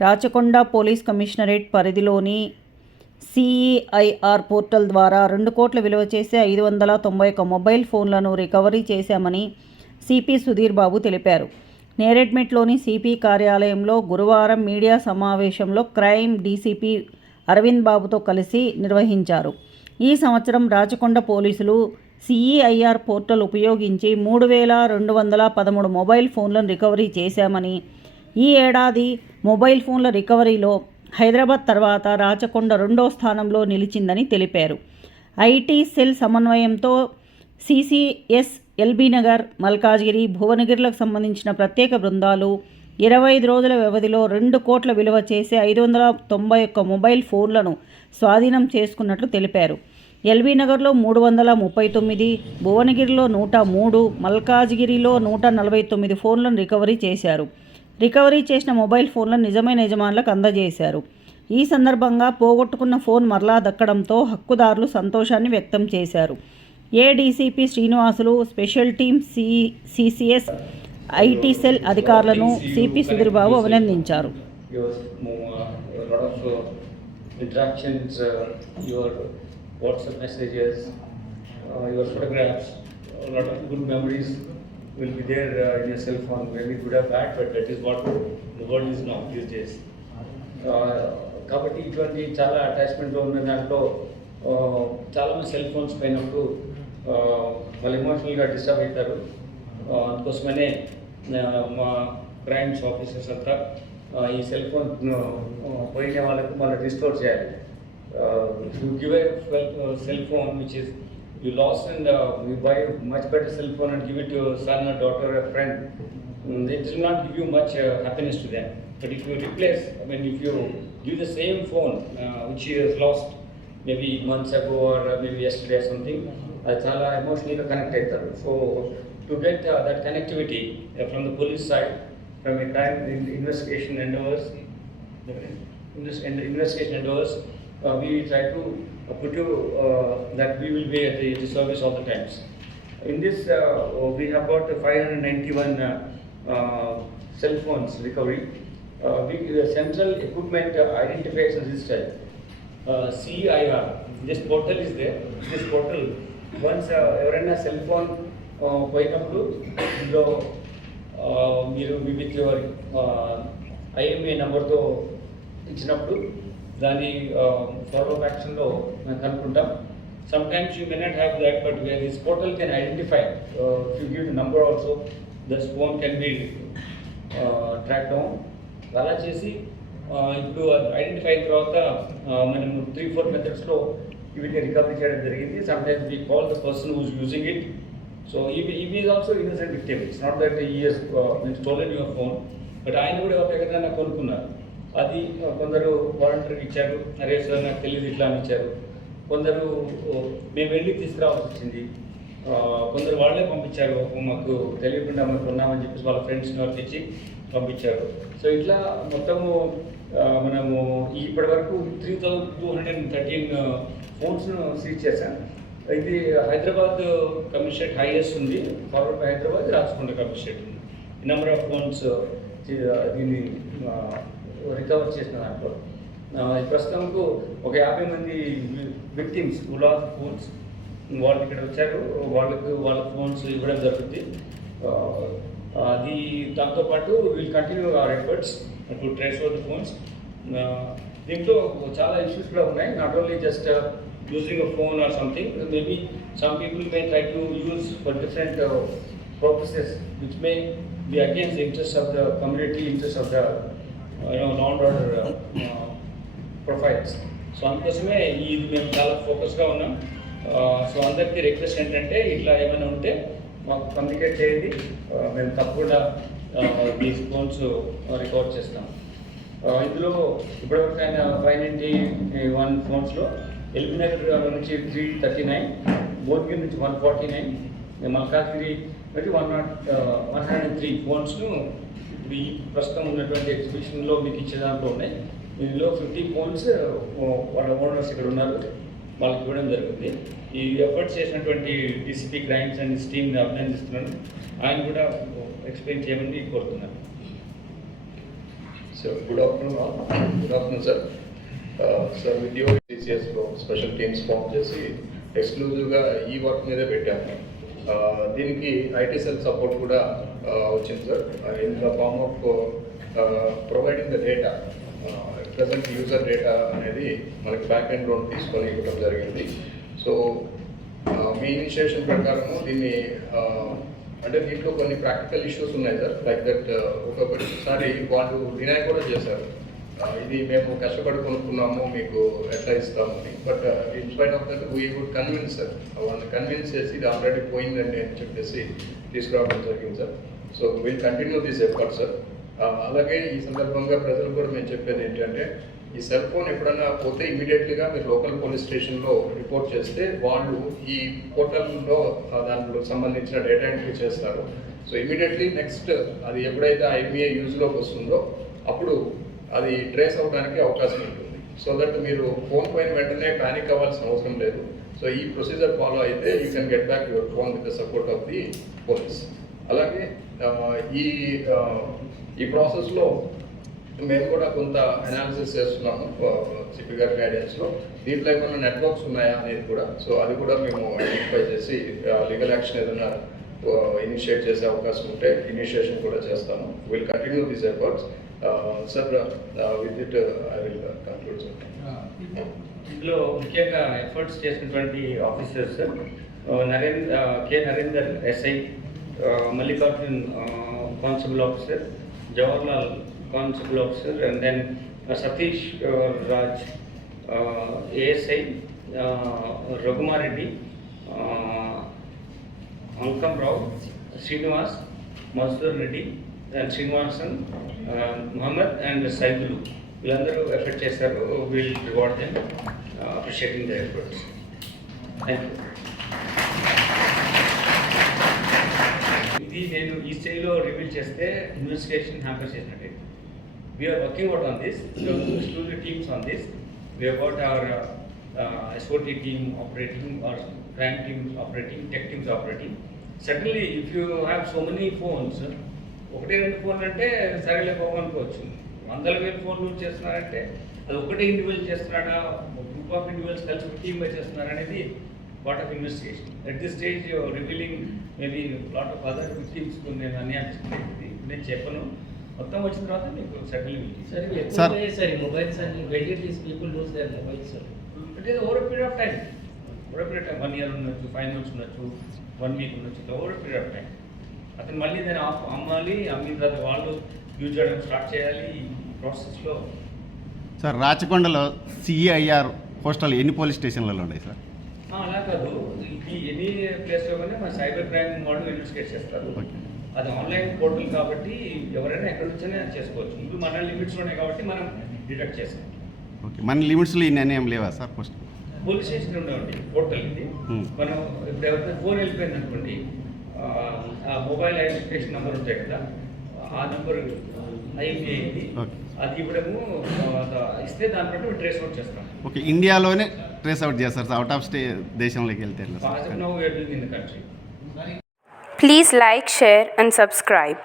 Rachakonda police commissionerate పరిధిలోని CEIR portal ద్వారా రెండు కోట్ల విలువ చేసే ఐదు వందల తొంభై ఒక మొబైల్ ఫోన్లను రికవరీ చేశామని సిపి సుధీర్ బాబు తెలిపారు. నేరెడ్మెట్లోని సిపి కార్యాలయంలో గురువారం మీడియా సమావేశంలో క్రైమ్ డీసీపీ అరవింద్ బాబుతో కలిసి నిర్వహించారు. ఈ సంవత్సరం రాచకొండ పోలీసులు సిఈఐఆర్ పోర్టల్ ఉపయోగించి మూడు వేల రెండు వందల పదమూడు మొబైల్ ఫోన్లను రికవరీ చేశామని ఈ ఏడాది మొబైల్ ఫోన్ల రికవరీలో హైదరాబాద్ తర్వాత రాచకొండ రెండో స్థానంలో నిలిచిందని తెలిపారు. ఐటీ సెల్ సమన్వయంతో సిసిఎస్ ఎల్బీ నగర్ మల్కాజ్గిరి భువనగిరిలకు సంబంధించిన ప్రత్యేక బృందాలు ఇరవై ఐదు రోజుల వ్యవధిలో రెండు కోట్ల విలువ చేసే ఐదు వందల తొంభై ఒక్క మొబైల్ ఫోన్లను స్వాధీనం చేసుకున్నట్లు తెలిపారు. ఎల్బీ నగర్లో మూడు వందల ముప్పై తొమ్మిది భువనగిరిలో నూట మూడు మల్కాజ్గిరిలో నూట నలభై తొమ్మిది ఫోన్లను రికవరీ చేశారు. రికవరీ చేసిన మొబైల్ ఫోన్లను నిజమైన యజమానులకు అందజేశారు. ఈ సందర్భంగా పోగొట్టుకున్న ఫోన్ మరలా దక్కడంతో హక్కుదారులు సంతోషాన్ని వ్యక్తం చేశారు. ADCP Srinivasulu special team C CCS IT cell అధికారులను సిపి సుధీర్బాబు అభినందించారు. Interactions, uh, your WhatsApp messages, uh, your photographs, a lot of good memories. Will be there uh, in your cell phone, maybe good or bad, but that is what the world is now these days. Uh, కాబట్టి ఇటువంటి చాలా అటాచ్మెంట్లో ఉన్న దాంట్లో చాలామంది చాలా మంది cell phones పోయినప్పుడు వాళ్ళు ఎమోషనల్గా డిస్టర్బ్ అవుతారు. అందుకోసమనే మా క్రైమ్స్ ఆఫీసర్స్ అంతా ఈ సెల్ ఫోన్ పోయిన వాళ్ళకు మళ్ళీ రిస్టోర్ చేయాలి. You give a cell phone which is you lost and uh, you buy a much better cell phone and give it to your son or daughter or friend, mm, it will not give you much uh, happiness to them. But if you replace, I mean, if you give the same phone uh, which you has lost maybe months ago or uh, maybe yesterday or something, that's how emotionally connected. So to get uh, that connectivity uh, from the police side, from a crime investigation endeavors, investigation endeavors, uh, we try to uh, put you uh, that we will be at the, the service all the times. In this, uh, we have got 591 uh, uh, cell phones recovery. Uh, we, the central equipment uh, identification register, uh, CIR. This portal is there. This portal, once uh, ఎవరైనా cell phone పోయినప్పుడు ఇందులో uh, మీరు with your IMA నెంబర్తో ఇచ్చినప్పుడు దాని follow యాక్షన్లో మేము కనుక్కుంటాం. Some times you may not have that but this portal can identify you give number also thus phone can be track down అలా చేసి ఇప్పుడు ఐడెంటిఫై అయిన తర్వాత మనం త్రీ ఫోర్ మెథడ్స్లో వీటిని రికవరీ చేయడం జరిగింది. Some times we call the person who's using it so ఇవి ఇవి is also innocent victim it's not that is stolen your phone but ఆయన కూడా ఎవరి దగ్గర కొనుక్కున్నారు. అది కొందరు వాలంటీర్కి ఇచ్చారు. అరే సార్ నాకు తెలియదు ఇట్లా అని ఇచ్చారు. కొందరు మేము వెళ్ళి తీసుకురావాల్సి వచ్చింది. కొందరు వాళ్ళే పంపించారు. మాకు తెలియకుండా మాకు ఉన్నామని చెప్పేసి వాళ్ళ ఫ్రెండ్స్ని వాళ్ళకి ఇచ్చి పంపించారు. సో ఇట్లా మొత్తము మనము ఇప్పటి వరకు three thousand two hundred and thirteen ఫోన్స్ను seize చేశాను ఇది హైదరాబాద్ కమిషనరేట్ హైయెస్ట్ ఉంది. ఫార్వర్డ్ హైదరాబాద్ రాచకొండ కమిషనరేట్ ఉంది. ఈ నెంబర్ ఆఫ్ ఫోన్స్ దీన్ని రికవర్ చేసిన దాంట్లో ప్రస్తుతంకు ఒక యాభై మంది విక్టిమ్స్ లాస్ ఫోన్స్ వాళ్ళు ఇక్కడ వచ్చారు. వాళ్ళకు వాళ్ళ ఫోన్స్ ఇవ్వడం జరుగుతుంది. అది దాంతోపాటు will continue our efforts to trace out the phones దీంట్లో చాలా ఇష్యూస్ కూడా ఉన్నాయి. Not only just using a phone or something maybe some people may try to use for different purposes which may be against the interests of the community, interests of the you know you know, profiles so uh, uh, అందుకోసమే ఇది మేము చాలా ఫోకస్గా ఉన్నాం. So అందరికీ request ఏంటంటే ఇట్లా ఏమైనా ఉంటే మాకు కమ్యూనికేట్ చేయండి. మేము తప్పకుండా మీ ఫోన్స్ రికవర్ చేస్తాం. ఇందులో ఇప్పటివరకైనా ఆయన ఫైవ్ నైంటీ వన్ ఫోన్స్లో ఎల్బీనగర్ నుంచి త్రీ థర్టీ నైన్ భువనగిరి నుంచి వన్ ఫార్టీ నైన్ మల్కాజ్గిరి నుంచి one nought one hundred three ఫోన్స్ను మీ ఈ ప్రస్తుతం ఉన్నటువంటి ఎగ్జిబిషన్లో మీకు ఇచ్చే దాంట్లో ఉన్నాయి. ఇందులో ఫిఫ్టీ ఫోన్స్ uh, వాళ్ళ ఓనర్స్ ఇక్కడ ఉన్నారు. వాళ్ళకి ఇవ్వడం జరుగుతుంది. ఈ ఎఫర్ట్స్ చేసినటువంటి డిసిపి క్రైమ్స్ అండ్ టీమ్ని అభినందిస్తున్నాను. ఆయన కూడా uh, ఎక్స్ప్లెయిన్ చేయమని కోరుతున్నాను. Sir good afternoon good afternoon sir sir విద్యోసిఎస్లో special teams form చేసి ఎక్స్క్లూజివ్గా ఈ వర్క్ మీదే పెట్టాము. దీనికి ఐటీ సెల్ సపోర్ట్ కూడా వచ్చింది sir. In the form of providing the data present user data అనేది మనకి బ్యాక్ అండ్ లోన్ తీసుకొని ఇవ్వడం జరిగింది. సో మీ ఇనిషియేషన్ ప్రకారము దీన్ని అంటే దీంట్లో కొన్ని ప్రాక్టికల్ ఇష్యూస్ ఉన్నాయి సార్. లైక్ దట్ ఒక్కొక్కసారి వాళ్ళు డినై కూడా చేశారు. ఇది మేము కష్టపడి కొనుక్కున్నాము మీకు ఎట్లా ఇస్తామని but in spite of that we would convince sir వాళ్ళని కన్విన్స్ చేసి ఇది ఆల్రెడీ పోయిందండి అని చెప్పేసి తీసుకురావడం జరిగింది sir so will continue this effort sir అలాగే ఈ సందర్భంగా ప్రజలు కూడా మేము చెప్పేది ఏంటంటే ఈ సెల్ ఫోన్ ఎప్పుడైనా పోతే ఇమీడియట్లీగా మీరు లోకల్ పోలీస్ స్టేషన్లో రిపోర్ట్ చేస్తే వాళ్ళు ఈ పోర్టల్లో దాంట్లో సంబంధించిన డేటా ఎంట్రీ చేస్తారు. సో ఇమీడియట్లీ నెక్స్ట్ అది ఎప్పుడైతే ఐబీఐ యూజ్లోకి వస్తుందో అప్పుడు అది ట్రేస్ అవడానికి అవకాశం ఉంటుంది. సో దట్ మీరు ఫోన్ పోయిన వెంటనే ప్యానిక్ అవ్వాల్సిన అవసరం లేదు. సో ఈ ప్రొసీజర్ ఫాలో అయితే you can get back your phone with the support of the police అలాగే ఈ ఈ ప్రాసెస్లో మేము కూడా కొంత అనాలిసిస్ చేస్తున్నాము సిపి గారి గైడెన్స్లో దీంట్లో ఏమైనా నెట్వర్క్స్ ఉన్నాయా అనేది కూడా. సో అది కూడా మేము ఐడెంటిఫై చేసి లీగల్ యాక్షన్ ఏదైనా ఇనిషియేట్ చేసే అవకాశం ఉంటే ఇనిషియేషన్ కూడా చేస్తాము. Will continue these efforts sir visit I will conclude sir ఇందులో ముఖ్యంగా ఎఫర్ట్స్ చేసినటువంటి officers Narendra K Narender SI Mallikarjun constable officer Jawaharlal constable officer and then Satish Raj ASI Raghumareddy Ankam Rao Srinivas Madhusur Reddy Srinivasan Mohammed and Saidulu వీళ్ళందరూ effort చేశారు we'll reward them appreciating the efforts thank you ఇది నేను ఈ స్టేజ్లో reveal చేస్తే investigation hamper చేసినట్టే. We're working out on this two teams on this we about our SOT team operating or crime teams operating tech teams operating suddenly if you have so many phones ఒకటి రెండు ఫోన్లు అంటే సరేలే బాబు అనుకోవచ్చు. వందల వేల ఫోన్లు చేస్తున్నారంటే అది ఒకటే ఇండివిజువల్ చేస్తున్నాడా? గ్రూప్ ఆఫ్ ఇండివిజువల్స్ కలిసి ఒక టీమ్ చేస్తున్నారు అనేది part of investigation. At this stage, you are revealing maybe lot of other victims నేను అన్ని అనిపిస్తుంది నేను చెప్పను. మొత్తం వచ్చిన తర్వాత మీకు settle did these people lose their mobiles, sir? It is over period of time over period time one year ఉండొచ్చు ఫైవ్ మంత్స్ ఉండొచ్చు వన్ వీక్ ఉండొచ్చు. ఓవర్ పీరియడ్ ఆఫ్ టైం అతను మళ్ళీ దాన్ని ఆఫ్ అమ్మాలి అమ్మిన తర్వాత వాళ్ళు యూజ్ చేయడం స్టార్ట్ చేయాలి ఈ ప్రాసెస్లో సార్ రాచకొండలో సిఐఆర్ పోస్టల్ ఎన్ని పోలీస్ స్టేషన్లలో ఉన్నాయి సార్? అలా కాదు. ఎనీ ప్లేస్లో కానీ మన సైబర్ క్రైమ్ వాళ్ళు ఇన్వెస్టిగేట్ చేస్తారు. అది ఆన్లైన్ పోర్టల్ కాబట్టి ఎవరైనా ఎక్కడి నుంచైనా చేసుకోవచ్చు. ఇప్పుడు మన లిమిట్స్లోనే కాబట్టి మనం డిటెక్ట్ చేస్తాం. ఓకే. మన లిమిట్స్లో ఈ నిర్ణయం లేవా సార్ పోస్ట్ పోలీస్ స్టేషన్ ఉండవండి పోర్టల్ ఇది. మనం ఇప్పుడు ఎవరైనా ఫోన్ వెళ్ళిపోయింది అనుకోండి ఆ, మొబైల్ ఐడెంటిఫికేషన్ నెంబర్ ఉంటాయి కదా ఆ నెంబర్ ఇది Okay. అది ఇవ్వడము ఇస్తే దాని బట్టి ట్రేస్ అవుట్ చేస్తాం ఓకే ఇండియాలోనే ట్రేస్ అవుట్ చేస్తారు సార్ అవుట్ ఆఫ్ స్టే దేశంలోకి వెళ్తే country Please like, share, and subscribe.